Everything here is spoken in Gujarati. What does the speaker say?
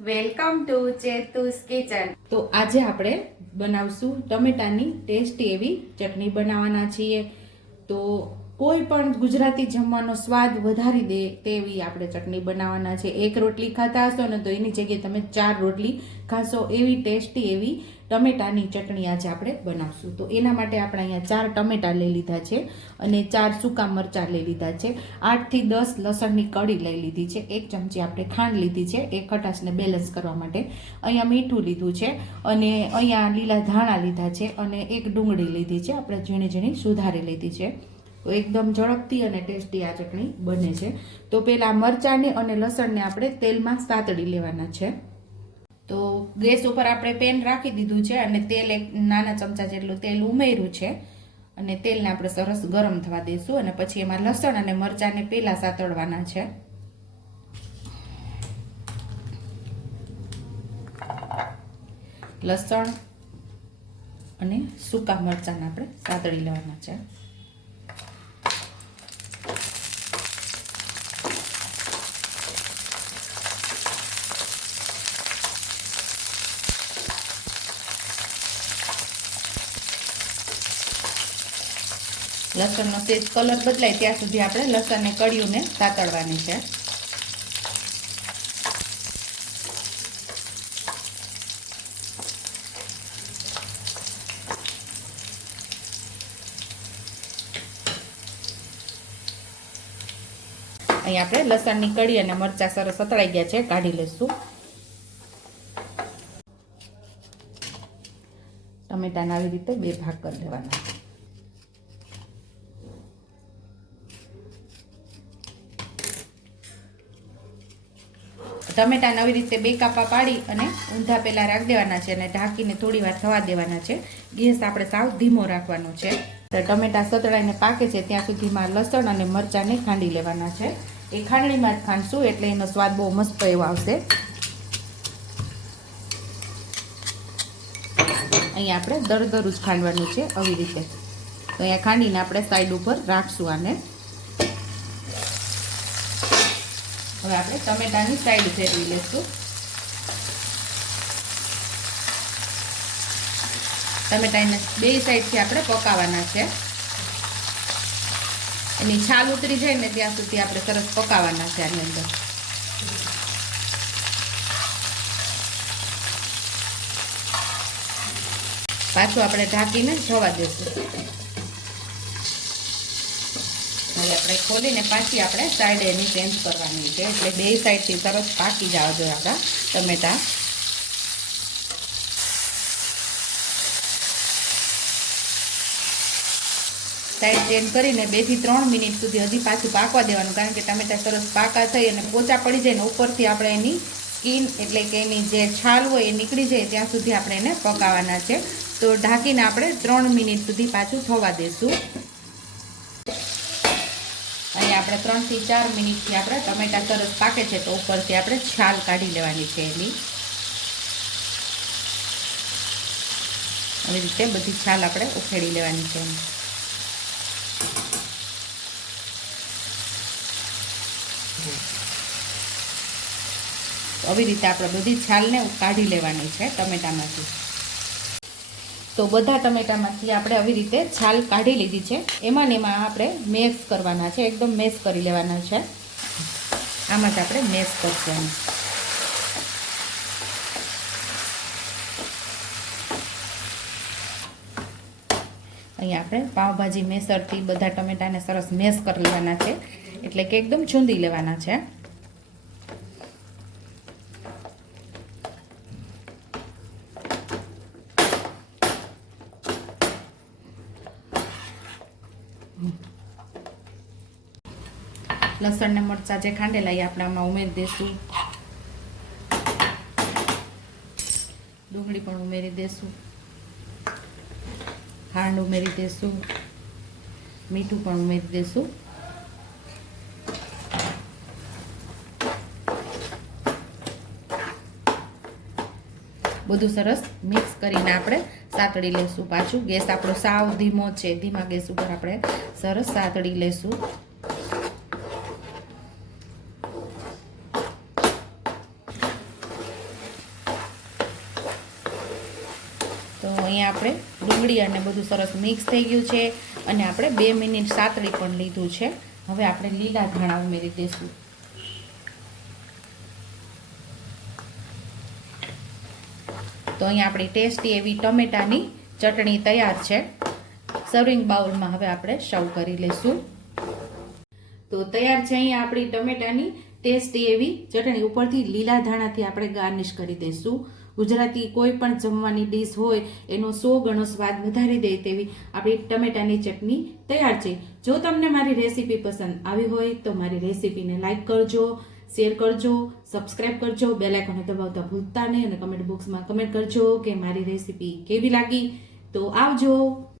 Welcome to ચેતુસ kitchen. તો આજે આપણે બનાવશું ટમેટાની ટેસ્ટી એવી ચટણી બનાવવાના છીએ. તો કોઈ પણ ગુજરાતી જમવાનો સ્વાદ વધારી દે તેવી આપણે ચટણી બનાવવાના છે. એક રોટલી ખાતા હશો ને તો એની જગ્યાએ તમે ચાર રોટલી ખાશો એવી ટેસ્ટી એવી ટમેટાની ચટણી આજે આપણે બનાવશું. તો એના માટે આપણે અહીંયા ચાર ટમેટા લઈ લીધા છે અને ચાર સૂકા મરચાં લઈ લીધા છે. આઠથી દસ લસણની કડી લઈ લીધી છે. એક ચમચી આપણે ખાંડ લીધી છે. એ ખટાશને બેલેન્સ કરવા માટે અહીંયા મીઠું લીધું છે અને અહીંયા લીલા ધાણા લીધા છે અને એક ડુંગળી લીધી છે. આપણે ઝીણી ઝીણી સુધારી લીધી છે. તો એકદમ ઝડપથી અને ટેસ્ટી આ ચટણી બને છે. તો પહેલાં મરચાંને અને લસણને આપણે તેલમાં સાતડી લેવાના છે. તો ગેસ ઉપર આપણે પેન રાખી દીધું છે અને તેલ એક નાના ચમચા જેટલું તેલ ઉમેર્યું છે. અને તેલને આપણે સરસ ગરમ થવા દઈશું અને પછી એમાં લસણ અને મરચાંને પહેલાં સાતળવાના છે. લસણ અને સૂકા મરચાંને આપણે સાતળી લેવાના છે. લસણનો સેજ કલર બદલાય ત્યાં સુધી આપણે લસણને કળિયુંને સાતળવાની છે. અહીં આપણે લસણની કળી અને મરચાં સરસ સતળાઈ ગયા છે, કાઢી લઈશું. ટમેટાને આવી રીતે બે ભાગ કરી લેવાના ટમેટા નવી રીતે બે કાપા પાડી અને ઊંધા પહેલાં રાખી દેવાના છે અને ઢાંકીને થોડી વાર થવા દેવાના છે. ગેસ આપણે સાવ ધીમો રાખવાનો છે. તો ટમેટા સતળાઈને પાકે છે, ત્યાં સુધીમાં લસણ અને મરચાંને ખાંડી લેવાના છે. એ ખાંડણીમાં જ ખાંડશું એટલે એનો સ્વાદ બહુ મસ્ત એવો આવશે. અહીંયા આપણે દરદરું જ ખાંડવાનું છે આવી રીતે. તો અહીંયા ખાંડીને આપણે સાઈડ ઉપર રાખશું આને. હવે આપણે ટમેટાની સાઈડ ફેરવી લઈશું. ટમેટાને બે સાઈડથી આપણે પકાવવાના છે. એની છાલ ઉતરી જાય ને ત્યાં સુધી આપણે સરસ પકાવવાના છે આની અંદર. પાછું આપણે ઢાંકીને જવા દેશું. હવે આપણે ખોલીને પાછી આપણે સાઈડ એની ચેન્જ કરવાની છે. એટલે બે સાઈડથી સરસ પાકી જવા જોઈએ આપણા. ટમેટા સાઈડ ચેન્જ કરીને બેથી ત્રણ મિનિટ સુધી હજી પાછું પાકવા દેવાનું, કારણ કે ટમેટા સરસ પાકા થઈ અને પોચા પડી જાય ને ઉપરથી આપણે એની સ્કીન એટલે કે એની જે છાલ હોય એ નીકળી જાય, ત્યાં સુધી આપણે એને પકાવવાના છે. તો ઢાંકીને આપણે ત્રણ મિનિટ સુધી પાછું થવા દઈશું આપણે ત્રણથી ચાર મિનિટથી આપણે ટમેટા સરસ પાકે છે તો ઉપરથી આપણે છાલ કાઢી લેવાની છે એની. આવી રીતે બધી છાલ આપણે ઉખેડી લેવાની છે આવી રીતે આપણે બધી છાલને કાઢી લેવાની છે ટમેટામાંથી. તો બધા ટમેટામાંથી આપણે આવી રીતે છાલ કાઢી લીધી છે. એમાં ને એમાં આપણે મેશ કરવાના છે, એકદમ મેશ કરી લેવાના છે. આમાં જ આપણે મેશ કરશું. અહીંયા આપણે પાવભાજી, મેસરથી બધા ટમેટાને સરસ મેશ કરી લેવાના છે. એટલે કે એકદમ છૂંદી લેવાના છે. લસણ ને મરચાં જે ખાંડેલા એ આપણે આમાં ઉમેરી દઈશું ડુંગળી પણ ઉમેરી દઈશું ખાંડ ઉમેરી દઈશું મીઠું પણ ઉમેરી દઈશું બધું સરસ મિક્સ કરીને આપણે સાતળી લઈશું પાછું. ગેસ આપણો સાવ ધીમો છે. ધીમા ગેસ ઉપર આપણે સરસ સાતળી લઈશું ડુંગળી અને બધું સરસ મિક્સ થઈ ગયું છે અને આપણે બે મિનિટ સાતળી પણ લીધું છે. હવે આપણે લીલા ધાણા ઉમેરી દઈશું તો અહીંયા આપણી ટેસ્ટી એવી ટમેટાની ચટણી તૈયાર છે. સર્વિંગ બાઉલમાં હવે આપણે સર્વ કરી લઈશું તો તૈયાર છે અહીંયા આપણી ટમેટાની ટેસ્ટી એવી ચટણી ઉપરથી લીલા ધાણાથી આપણે ગાર્નિશ કરી દઈશું ગુજરાતી કોઈ પણ જમવાની ડીશ હોય, એનો સો ગણો સ્વાદ વધારી દે તેવી આપણી ટમેટાની ચટણી તૈયાર છે. જો તમને મારી રેસીપી પસંદ આવી હોય, તો મારી રેસીપીને લાઇક કરજો શેર કરજો સબસ્ક્રાઇબ કરજો બે લાઇકોને દબાવતા ભૂલતા નહીં અને કમેન્ટ બોક્સમાં કમેન્ટ કરજો કે મારી રેસીપી કેવી લાગી. તો આવજો.